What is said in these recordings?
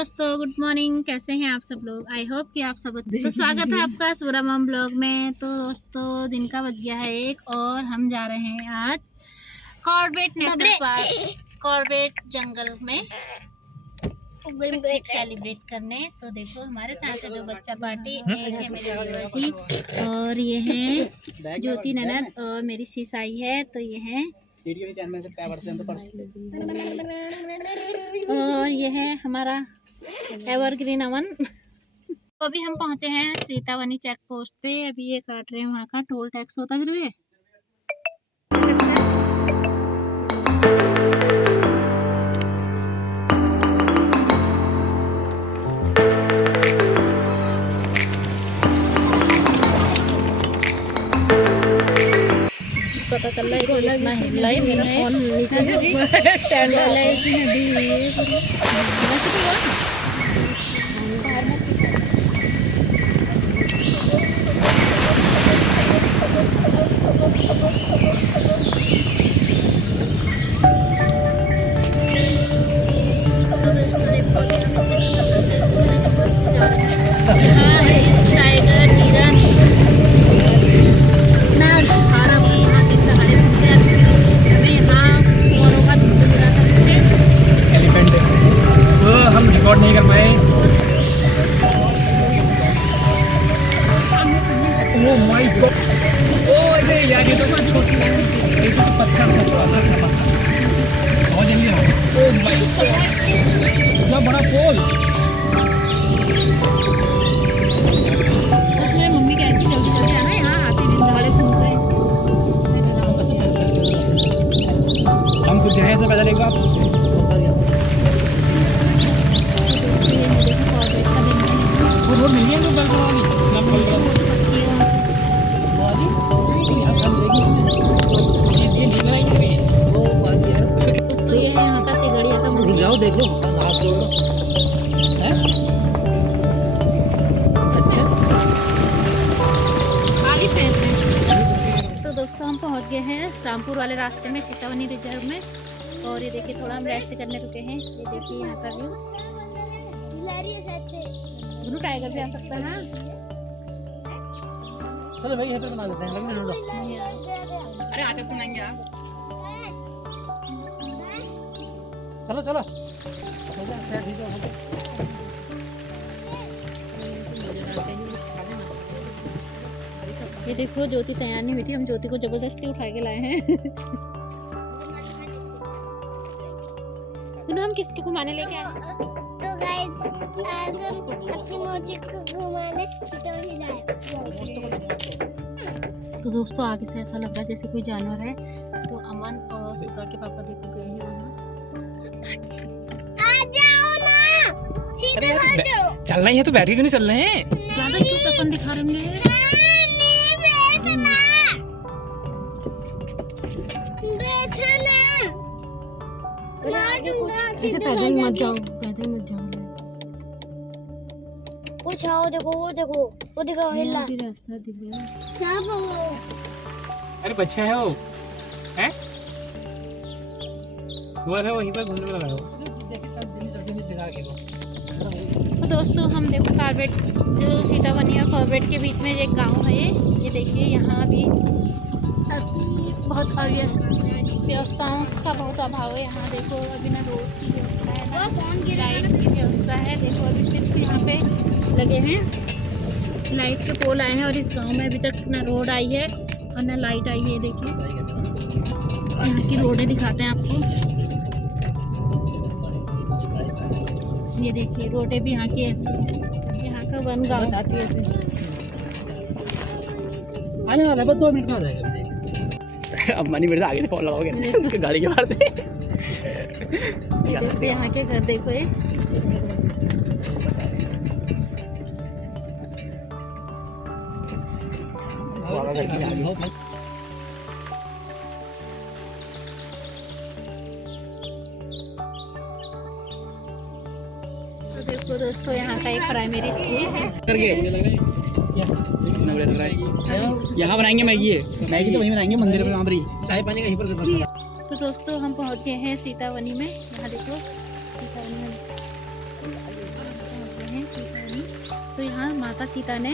दोस्तों, good morning. कैसे हैं आप सब लोग? आई होप कि आप सब तो स्वागत है आपका सूरा मॉम ब्लॉग में। तो दोस्तों, दिन का बज गया है 1 और हम जा रहे हैं आज कॉर्बेट नेशनल पार्क, कॉर्बेट जंगल में पिकनिक सेलिब्रेट करने। तो देखो हमारे साथ है 2 बच्चा पार्टी, एक है मेरे देवर जी और ये है ज्योति ननद और मेरी सीसाई है। तो ये है और ये है हमारा एवरग्रीन अमन। तो अभी हम पहुंचे हैं सीतावनी चेक पोस्ट पे। अभी ये काट रहे हैं, वहाँ का टोल टैक्स होता जरूर है। पता चल रहा है कि इतना हिलाई मेरा फोन नीचे स्टैंड वाला है, इसी में दी हुई है पूरी। वैसे तो बाहर मत टाइगर नीरा नहीं कर पाए। ओह माय गॉड, ओह अरे यार ये तो कुछ ये तो पत्थर था बहुत जल्दी आ। ओह माय गॉड, इतना बड़ा पोल। सच में मम्मी कहती जल्दी जल्दी आना, यहाँ आते दिन दहाड़े घूमते हैं। हम खुद जाए से पैदल एक बार वो नहीं है तो बल वाली ना बल वाली हम देखेंगे ये निकल आई नहीं वो वाली है। तो ये है यहाँ का तिगड़िया का मंदिर। जाओ देख लो आप लोग हैं। अच्छा खाली पैर में। तो दोस्तों, हम पहुँच गए हैं रामपुर वाले रास्ते में सीतावनी रिजर्व में। और ये देखिए थोड़ा हम रेस्ट करने रुके हैं। ये देखिए यहाँ का व्यू। ब्लू टाइगर भी आ सकता है। चलो भाई यहाँ पे बना देते हैं, लग नहीं। अरे आते तो नहीं यार, चलो चलो ये देखो ज्योति तैयार नहीं हुई थी, हम ज्योति को जबरदस्ती उठा के लाए हैं। हम किसको घुमाने लेके आए? तो गाइस आज हम अपनी मौजी को घुमाने सीतावनी लाए। तो दोस्तों, आगे से ऐसा लग रहा है जैसे कोई जानवर है। तो अमन और सुब्रा के पापा देखो गए हैं वहाँ। आ जाओ ना, सीधे आ जाओ। चल रही है तो बैठ के क्यों नहीं चल रहे हैं? ज्यादा क्यों पसंद दिखा रहे होंगे? ऐसे पैदल मत जाओ, पैदल मत जाओ। कुछ आओ, देखो वो देखो हिला भी रास्ता दिख रहा है। क्या बोलो? अरे बच्चा है वो, हैं? सुअर है, वहीं पर घूमने लगा हो। तो दोस्तों, हम देखो कॉर्बेट जो सीतावनी और कॉर्बेट के बीच में एक गांव है। ये देखिए यहाँ भी बहुत व्यवस्थाओं का बहुत अभाव है। यहाँ देखो अभी ना रोड की व्यवस्था है, ना लाइट की व्यवस्था है। देखो अभी सिर्फ यहाँ पे लगे हैं लाइट के पोल आए हैं और इस गांव में अभी तक ना रोड आई है और ना लाइट आई है। देखिए यहाँ की रोडें दिखाते हैं आपको। ये देखिए रोडें भी यहाँ की ऐसी है। यहाँ का वन गाँव बताती है ऐसे। आने वाला है, 2 मिनट में आ जाएगा। अब मनी मेरे आगे से फोन लगाओगे गाड़ी के बाहर से। देखो यहाँ के घर देखो ये। तो देखो दोस्तों, यहाँ का एक प्राइमरी स्कूल है। यहाँ बनाएंगे मैगी तो वहीं बनाएंगे मंदिर पे, वहाँ पर ही चाय पानी का यहीं पर। तो दोस्तों, हम पहुँच गए हैं सीतावनी में। यहाँ देखो सीतावनी में तो यहाँ माता सीता ने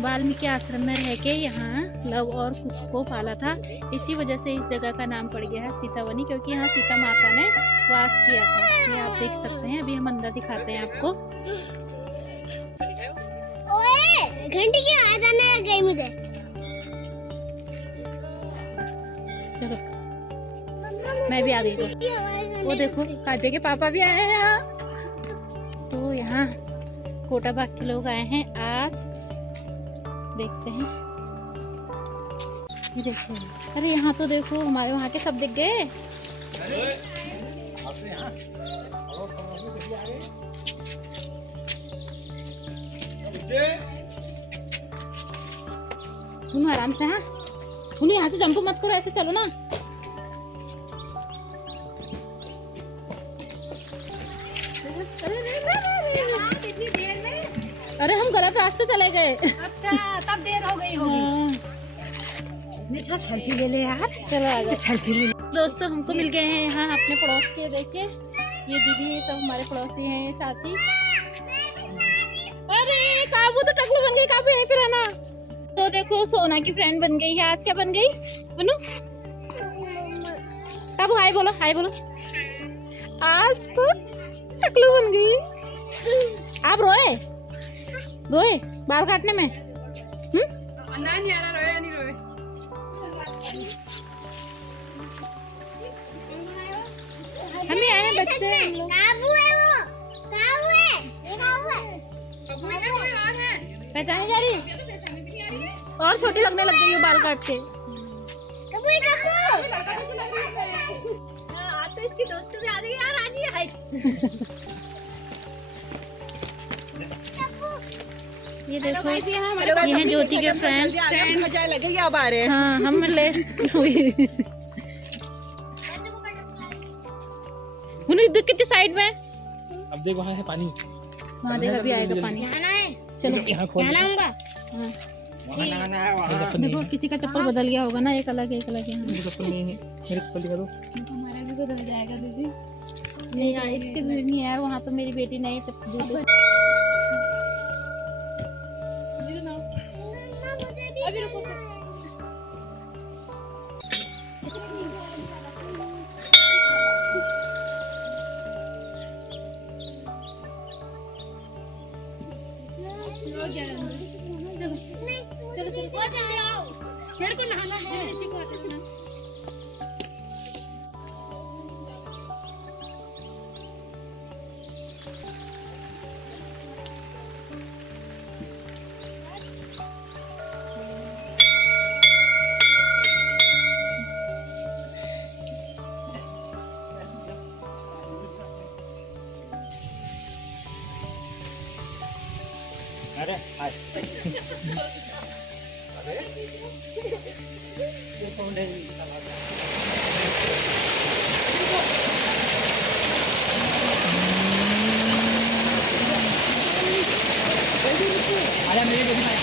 वाल्मीकि आश्रम में रह के यहाँ लव और कुश को पाला था। इसी वजह से इस जगह का नाम पड़ गया है सीतावनी, क्योंकि यहाँ सीता माता ने वास किया था। ये आप देख सकते हैं। अभी हम अंदर दिखाते हैं आपको। ओए घंटी की आवाज आने लग गई मुझे। चलो मैं भी आ गई। वो देखो काजे के पापा भी आए हैं यहाँ। तो यहाँ कोटा बाग के लोग आए हैं आज। देखते हैं। ये देखो, अरे यहाँ तो देखो हमारे वहाँ के सब दिख गए। तुम आराम से। हाँ उन्हें यहाँ से जंप मत करो, ऐसे चलो ना। अरे हम गलत रास्ते चले गए। अच्छा तब देर हो गई होगी। सेल्फी ले ले यार। चलो आ जाओ। सेल्फी ले। दोस्तों हमको मिल गए हैं यहाँ अपने पड़ोस के। देखिए ये दीदी, ये सब हमारे पड़ोसी हैं। ये चाची। अरे काबू तो टकलू बन गई। काबू यहीं पे रहना। तो देखो सोना की फ्रेंड बन गई है। आज क्या बन गई बुनू? काबू हाय बोलो, हाय बोलो। आज तो टकलू बन गई। आप रोए रोए बाल काटने में? नहीं आ रहा, रोया नहीं रोए। हम ही आए हैं बच्चे हम लोग। काबू है वो, काबू है, ये काबू है। कोई और है? पहचानी जा रही? और छोटी लगने लग गई हो बाल काट के। काबू है, काबू। आज तो इसकी दोस्त भी आ रही है यार। आज ही है। ये देखो ये हैं ज्योति के फ्रेंड्स। मजा लगेगी अब आ रहे हैं। हाँ हम ले उन्हें देख कितनी साइड में। अब देख वहाँ है पानी। वहाँ देख अभी आएगा पानी। नहाना है, चलो यहाँ खोल। नहाऊंगा। हाँ। वहाँ नहाना है वहाँ। देखो किसी का चप्पल बदल गया होगा ना। एक अलग है, एक अलग है। मेरी चप्पल नहीं है। मेरी चप्पल दिखा दो। हमारा भी बदल जाएगा दीदी। नहीं यार इतनी भीड़ नहीं है वहाँ तो। मेरी बेटी नई चप्पल मम्मा मुझे भी अभी रुको। चलो चलो मेरे को नहाना है। नीचे को आते हैं। अरे हाय। आजा मेरी बेटी भाई।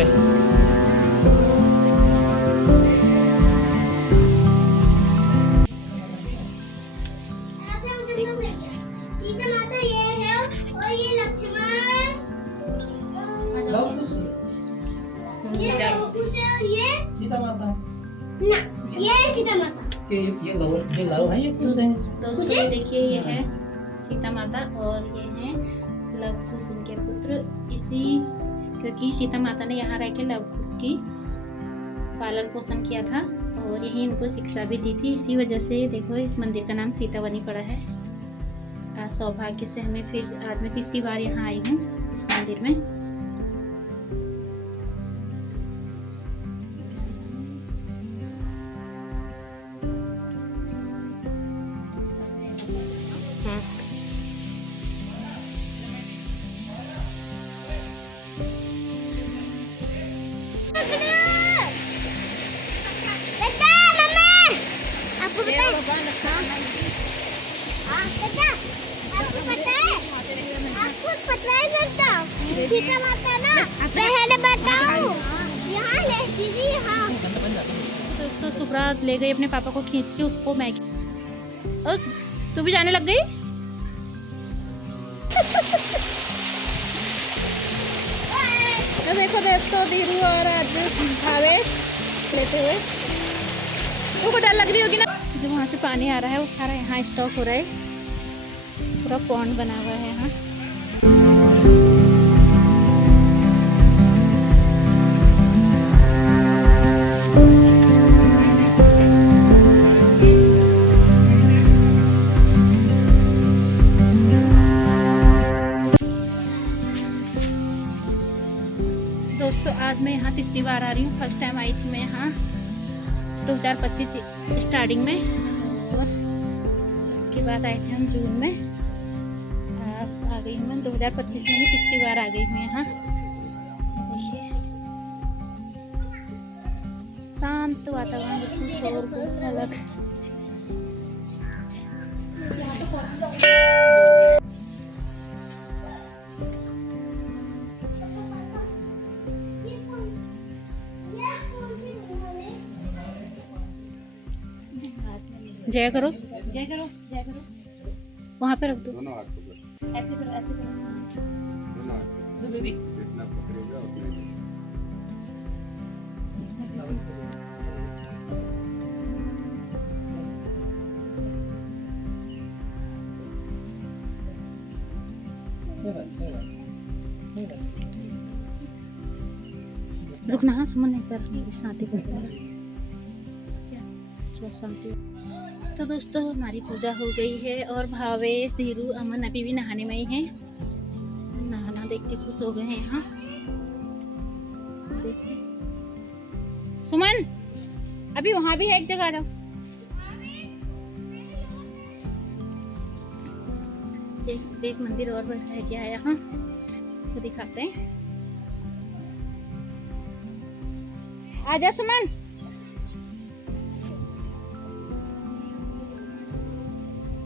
पे। सीता माता ये है और ये लक्ष्मण, ये लवकुश है और ये सीता माता ना, ये है सीता माता। के ये लव है, ये कुछ है। दोस्तों ये देखिए, ये है सीता माता और ये है लव कुश उनके पुत्र। इसी क्योंकि सीता माता ने यहाँ रह के लव कुश की पालन पोषण किया था और यही उनको शिक्षा भी दी थी। इसी वजह से देखो इस मंदिर का नाम सीतावनी पड़ा है। सौभाग्य से हमें फिर आज मैं तीसरी बार यहाँ आई हूँ इस मंदिर में। आपको पता है? आपको पता है? आपको पता है सकता? सीता माता ना पहले बताओ यहाँ ले दीदी। हाँ दोस्तों सुब्रा ले गई अपने पापा को खींच के उसको मैगी। तू भी जाने लग गई? तो देखो दोस्तों धीरू और आज भावेश लेते हुए। वो डर लग रही होगी ना, जो वहाँ से पानी आ रहा है वो सारा यहाँ स्टॉक हो रहा है। पूरा पॉन्ड बना हुआ है यहाँ। दोस्तों आज मैं यहाँ तीसरी बार आ रही हूँ। फर्स्ट टाइम आई थी मैं यहाँ 2025 स्टार्टिंग में और उसके बाद आए थे हम जून में। आज आ गई हूँ मैं 2025 में ही तीसरी बार आ गई हूँ यहाँ। देखिए शांत वातावरण, बिल्कुल शोर अलग। जय करो, जय करो, जय करो। वहाँ पे रख दो। ऐसे करो, ऐसे करो। रुकना। हाँ सुमन एक बार शांति कर शांति। तो दोस्तों हमारी पूजा हो गई है और भावेश धीरू अमन अभी भी नहाने में ही हैं। नहाना देख के खुश हो गए हैं यहाँ। देखिए सुमन अभी वहाँ भी है, एक जगह आ जाओ। एक मंदिर और बस है क्या है यहाँ, तो दिखाते हैं। आजा सुमन।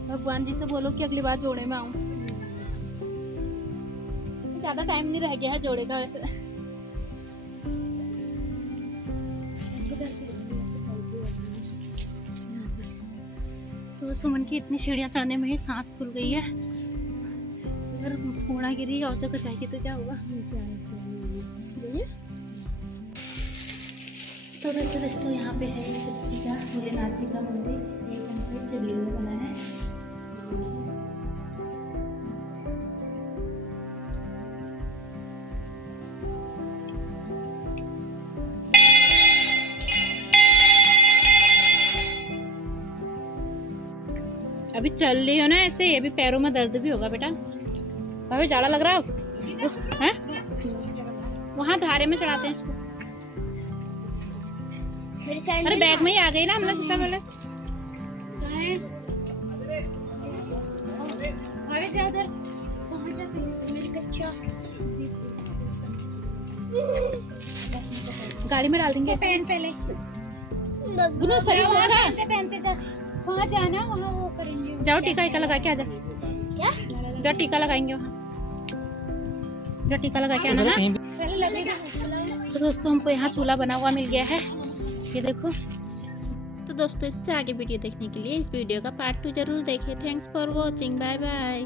भगवान जी से बोलो कि अगली बार जोड़े में आऊं। ज्यादा टाइम नहीं रह गया है जोड़े का वैसे। तो सुमन की इतनी सीढ़ियां चढ़ने में ही सांस फूल गई है। अगर फोड़ा गिरी और जगह जाएगी तो क्या होगा। तो देखो दोस्तों यहाँ पे है शिव जी का, भोलेनाथ जी का मंदिर एक यहाँ पे शिवलिंग में बना है। अभी चल रही हो ना ऐसे, अभी पैरों में दर्द भी होगा बेटा। अभी ज़्यादा लग रहा है? वहाँ धारे में चढ़ाते हैं इसको। अरे बैग में ही आ गई ना हमने दूसरा वाला। आगे जा उधर, वहाँ जा मेरी कच्चा। गाड़ी में डाल देंगे। पहन पहले दोनों सही पहनते जा। वहाँ जाना, वहाँ वो करेंगे। जाओ टीका लगा के आ जा। क्या? जो टीका लगाएंगे वहाँ, जो टीका लगा के आना ना। पहले लगेगा। तो दोस्तों हमको यहाँ चूल्हा बना हुआ मिल गया है, ये देखो। तो दोस्तों इससे आगे वीडियो देखने के लिए इस वीडियो का पार्ट 2 जरूर देखें। Thanks for watching, bye bye.